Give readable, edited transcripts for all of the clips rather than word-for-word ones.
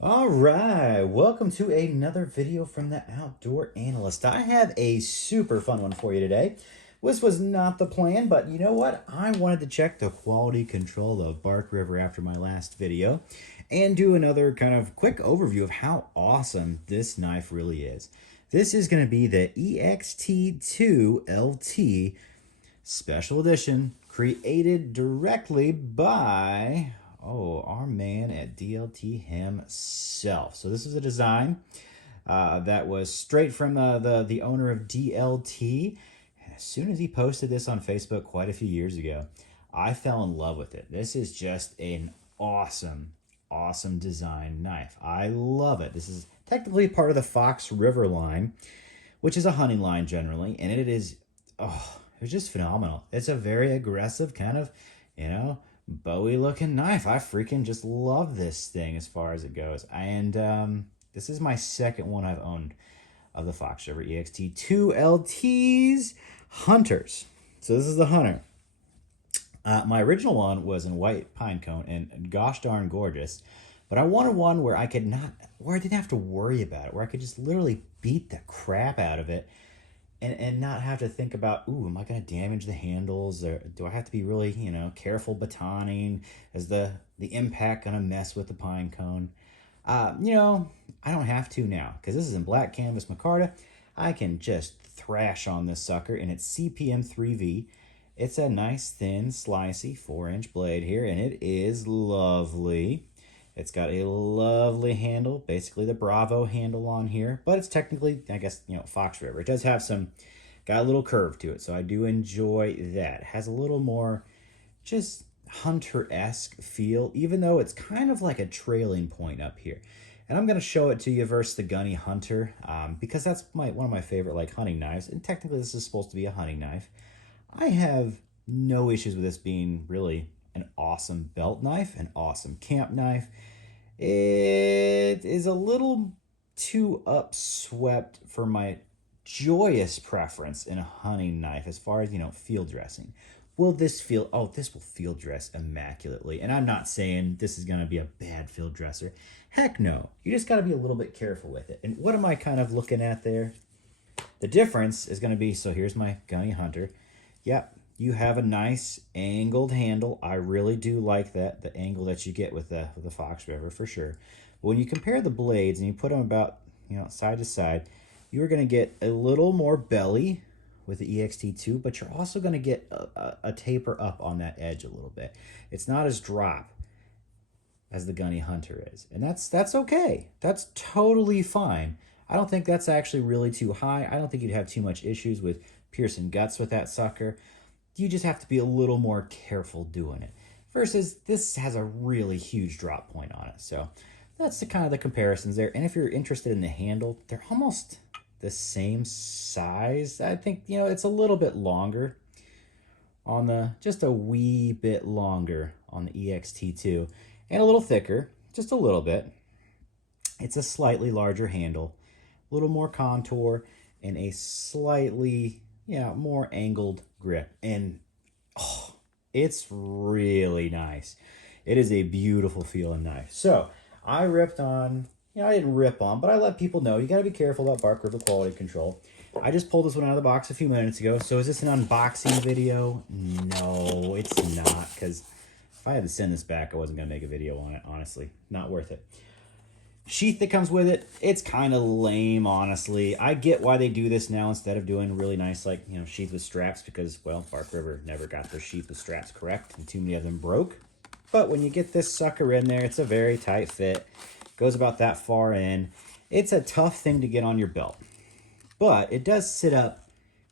All right, welcome to another video from the Outdoor Analyst. I have a super fun one for you today. This was not the plan, but you know what? I wanted to check the quality control of Bark River after my last video and do another kind of quick overview of how awesome this knife really is. This is going to be the Ext-2 LT Special Edition, created directly by our man at DLT himself. So this is a design that was straight from the owner of DLT. And as soon as he posted this on Facebook quite a few years ago, I fell in love with it. This is just an awesome design knife. I love it. This is technically part of the Fox River line, which is a hunting line generally, and it is, it's just phenomenal. It's a very aggressive kind of, Bowie looking knife. I freaking just love this thing as far as it goes. And this is my second one I've owned of the Fox River Ext-2 LTs Hunters. So this is the Hunter. My original one was in white pine cone and gosh darn gorgeous, but I wanted one where I didn't have to worry about it, where I could just literally beat the crap out of it and not have to think about, ooh, am I going to damage the handles, or do I have to be really, careful batoning? Is the impact going to mess with the pine cone? I don't have to now, because this is in black canvas micarta. I can just thrash on this sucker, and it's CPM 3V. It's a nice, thin, slicey 4-inch blade here, and it is lovely. It's got a lovely handle, basically the Bravo handle on here, but it's technically, I guess, Fox River. It does have got a little curve to it, so I do enjoy that. It has a little more just hunter-esque feel, even though it's kind of like a trailing point up here. And I'm going to show it to you versus the Gunny Hunter, because that's one of my favorite hunting knives, and technically this is supposed to be a hunting knife. I have no issues with this being really an awesome belt knife, an awesome camp knife. It is a little too upswept for my joyous preference in a hunting knife as far as, field dressing. Will this feel, this will field dress immaculately. And I'm not saying this is going to be a bad field dresser. Heck no. You just got to be a little bit careful with it. And what am I kind of looking at there? The difference is going to be, so here's my Gunny Hunter. Yep, you have a nice angled handle. I really do like that, the angle that you get with the Fox River for sure. But when you compare the blades and you put them about, side to side, you're going to get a little more belly with the Ext-2, but you're also going to get a taper up on that edge a little bit. It's not as drop as the Gunny Hunter is, and that's okay. That's totally fine. I don't think that's actually really too high. I don't think you'd have too much issues with piercing guts with that sucker. You just have to be a little more careful doing it. Versus this has a really huge drop point on it. So that's the kind of the comparisons there. And if you're interested in the handle, they're almost the same size. I think, it's a little bit longer on just a wee bit longer on the Ext-2 and a little thicker, just a little bit. It's a slightly larger handle, a little more contour, and a slightly more angled grip. And it's really nice. It is a beautiful feeling knife. So I ripped on, I didn't rip on, but I let people know you got to be careful about Bark River quality control. I just pulled this one out of the box a few minutes ago. So is this an unboxing video? No, it's not, because if I had to send this back, I wasn't going to make a video on it, honestly. Not worth it. Sheath that comes with it, it's kind of lame, honestly. I get why they do this now instead of doing really nice, sheath with straps, because, well, Bark River never got their sheath with straps correct, and too many of them broke. But when you get this sucker in there, it's a very tight fit. Goes about that far in. It's a tough thing to get on your belt. But it does sit up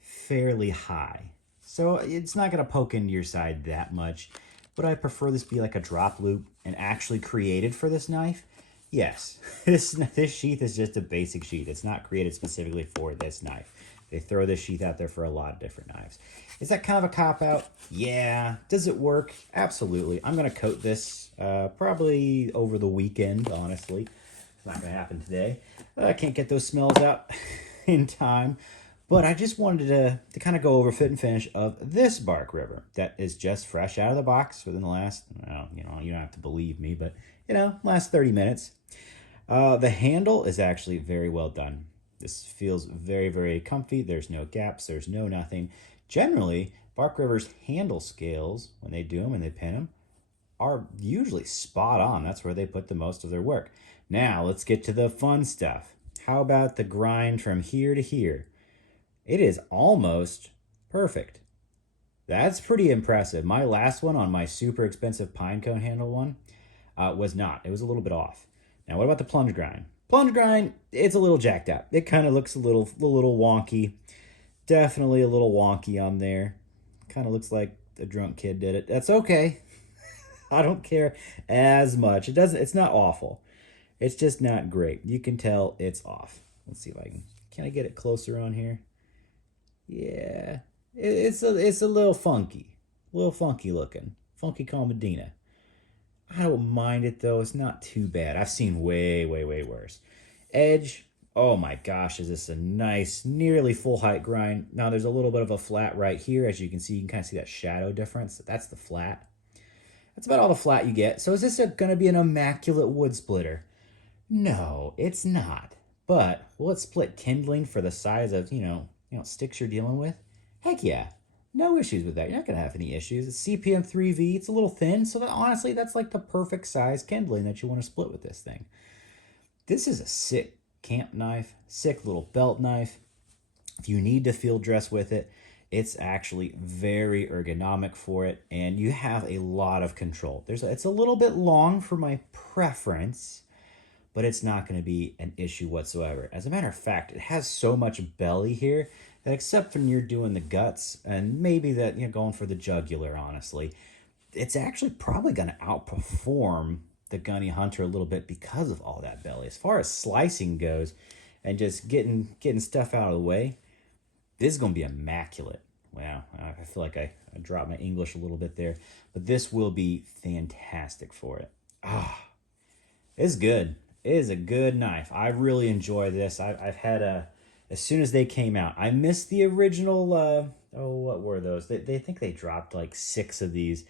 fairly high. So it's not going to poke into your side that much. Would I prefer this be like a drop loop and actually created for this knife? Yes, this sheath is just a basic sheath. It's not created specifically for this knife. They throw this sheath out there for a lot of different knives. Is that kind of a cop-out? Yeah. Does it work? Absolutely. I'm going to coat this probably over the weekend, honestly. It's not going to happen today. I can't get those smells out in time. But I just wanted to kind of go over fit and finish of this Bark River that is just fresh out of the box within the last, you don't have to believe me, but, last 30 minutes. The handle is actually very well done. This feels very, very comfy. There's no gaps. There's no nothing. Generally, Bark River's handle scales, when they do them and they pin them, are usually spot on. That's where they put the most of their work. Now, let's get to the fun stuff. How about the grind from here to here? It is almost perfect. That's pretty impressive. My last one on my super expensive pine cone handle one was not. It was a little bit off. Now, what about the plunge grind? Plunge grind, it's a little jacked up. It kind of looks a little wonky. Definitely a little wonky on there. Kind of looks like a drunk kid did it. That's okay. I don't care as much. It's not awful. It's just not great. You can tell it's off. Let's see if can I get it closer on here? Yeah. It's a little funky. A little funky looking. Funky Comedina. I don't mind it though. It's not too bad. I've seen way, way, way worse. Edge. Oh my gosh, is this a nice, nearly full height grind. Now there's a little bit of a flat right here. As you can see, you can kind of see that shadow difference. That's the flat. That's about all the flat you get. So is this going to be an immaculate wood splitter? No, it's not. But will it split kindling for the size of, sticks you're dealing with? Heck yeah. No issues with that. You're not going to have any issues. It's CPM 3V. It's a little thin. So honestly, that's like the perfect size kindling that you want to split with this thing. This is a sick camp knife. Sick little belt knife. If you need to field dress with it, it's actually very ergonomic for it. And you have a lot of control. It's a little bit long for my preference, but it's not going to be an issue whatsoever. As a matter of fact, it has so much belly here that except when you're doing the guts and maybe that going for the jugular, honestly, it's actually probably going to outperform the Gunny Hunter a little bit because of all that belly. As far as slicing goes and just getting stuff out of the way, this is going to be immaculate. Wow, I feel like I dropped my English a little bit there, but this will be fantastic for it. It's good. It is a good knife. I really enjoy this. I've had as soon as they came out. I missed the original, what were those? They think they dropped like 6 of these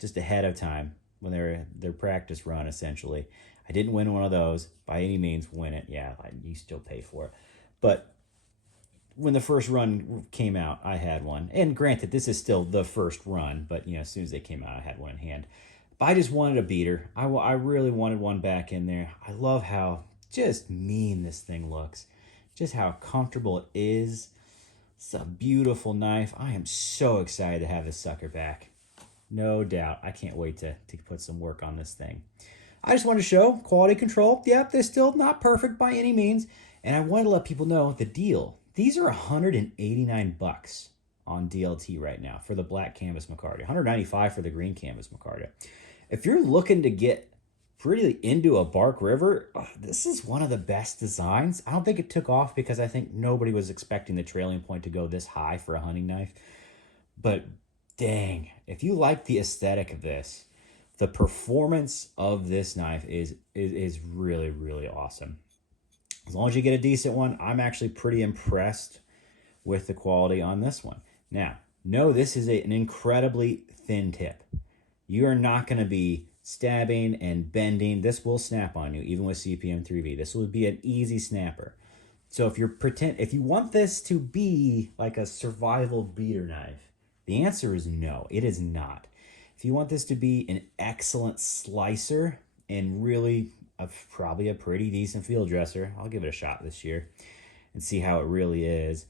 just ahead of time when they were their practice run, essentially. I didn't win one of those by any means. Win it. Yeah, you still pay for it. But when the first run came out, I had one. And granted, this is still the first run, but as soon as they came out, I had one in hand. But I just wanted a beater. I really wanted one back in there. I love how just mean this thing looks. Just how comfortable it is. It's a beautiful knife. I am so excited to have this sucker back. No doubt. I can't wait to put some work on this thing. I just wanted to show quality control. Yep, they're still not perfect by any means. And I wanted to let people know the deal. These are $189 on DLT right now for the black canvas micarta. $195 for the green canvas micarta. If you're looking to get really into a Bark River, this is one of the best designs. I don't think it took off because I think nobody was expecting the trailing point to go this high for a hunting knife. But dang, if you like the aesthetic of this, the performance of this knife is really, really awesome. As long as you get a decent one, I'm actually pretty impressed with the quality on this one. Now, no, this is an incredibly thin tip. You are not going to be stabbing and bending. This will snap on you, even with CPM 3V. This will be an easy snapper. So if you want this to be like a survival beater knife, the answer is no, it is not. If you want this to be an excellent slicer and really probably a pretty decent field dresser, I'll give it a shot this year and see how it really is.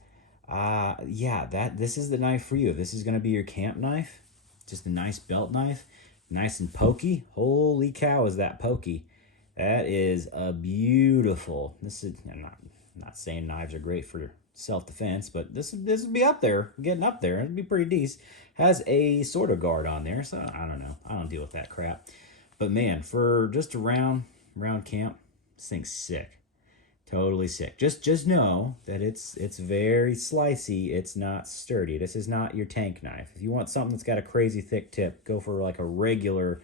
This is the knife for you. If this is going to be your camp knife, just a nice belt knife, nice and pokey. Holy cow, is that pokey. That is a beautiful. I'm not saying knives are great for self-defense, but this would be up there, getting up there. It'd be pretty decent. Has a sort of guard on there, so I don't know. I don't deal with that crap. But man, for just a round camp, this thing's sick. Totally sick. Just know that it's very slicey. It's not sturdy. This is not your tank knife. If you want something that's got a crazy thick tip, go for like a regular,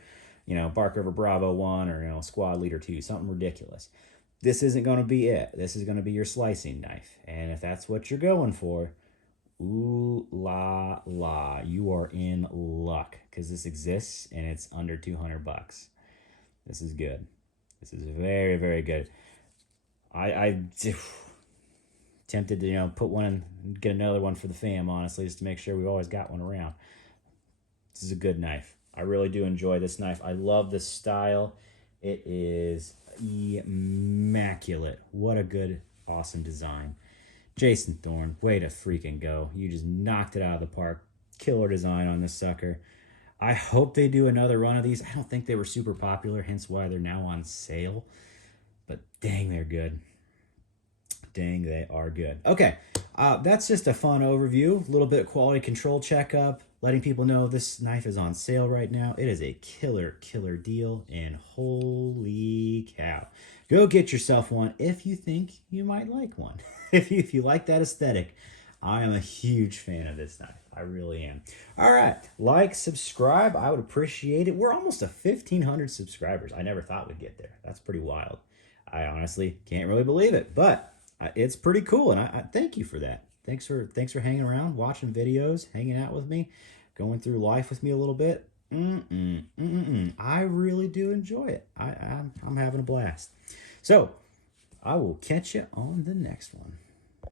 Bark River Bravo 1 or, Squad Leader 2, something ridiculous. This isn't going to be it. This is going to be your slicing knife. And if that's what you're going for, ooh la la, you are in luck because this exists and it's under $200. This is good. This is very, very good. I tempted to, you know, put one and get another one for the fam, honestly, just to make sure we've always got one around. This is a good knife. I really do enjoy this knife. I love the style. It is immaculate. What a good, awesome design. Jason Thorne, way to freaking go. You just knocked it out of the park. Killer design on this sucker. I hope they do another run of these. I don't think they were super popular, hence why they're now on sale. But dang, they're good. Dang, they are good. Okay, that's just a fun overview. A little bit of quality control checkup, letting people know this knife is on sale right now. It is a killer, killer deal, and holy cow. Go get yourself one if you think you might like one. If you like that aesthetic, I am a huge fan of this knife. I really am. All right, like, subscribe. I would appreciate it. We're almost at 1,500 subscribers. I never thought we'd get there. That's pretty wild. I honestly can't really believe it, but it's pretty cool, and I thank you for that. Thanks for hanging around, watching videos, hanging out with me, going through life with me a little bit. I really do enjoy it. I'm having a blast. So I will catch you on the next one.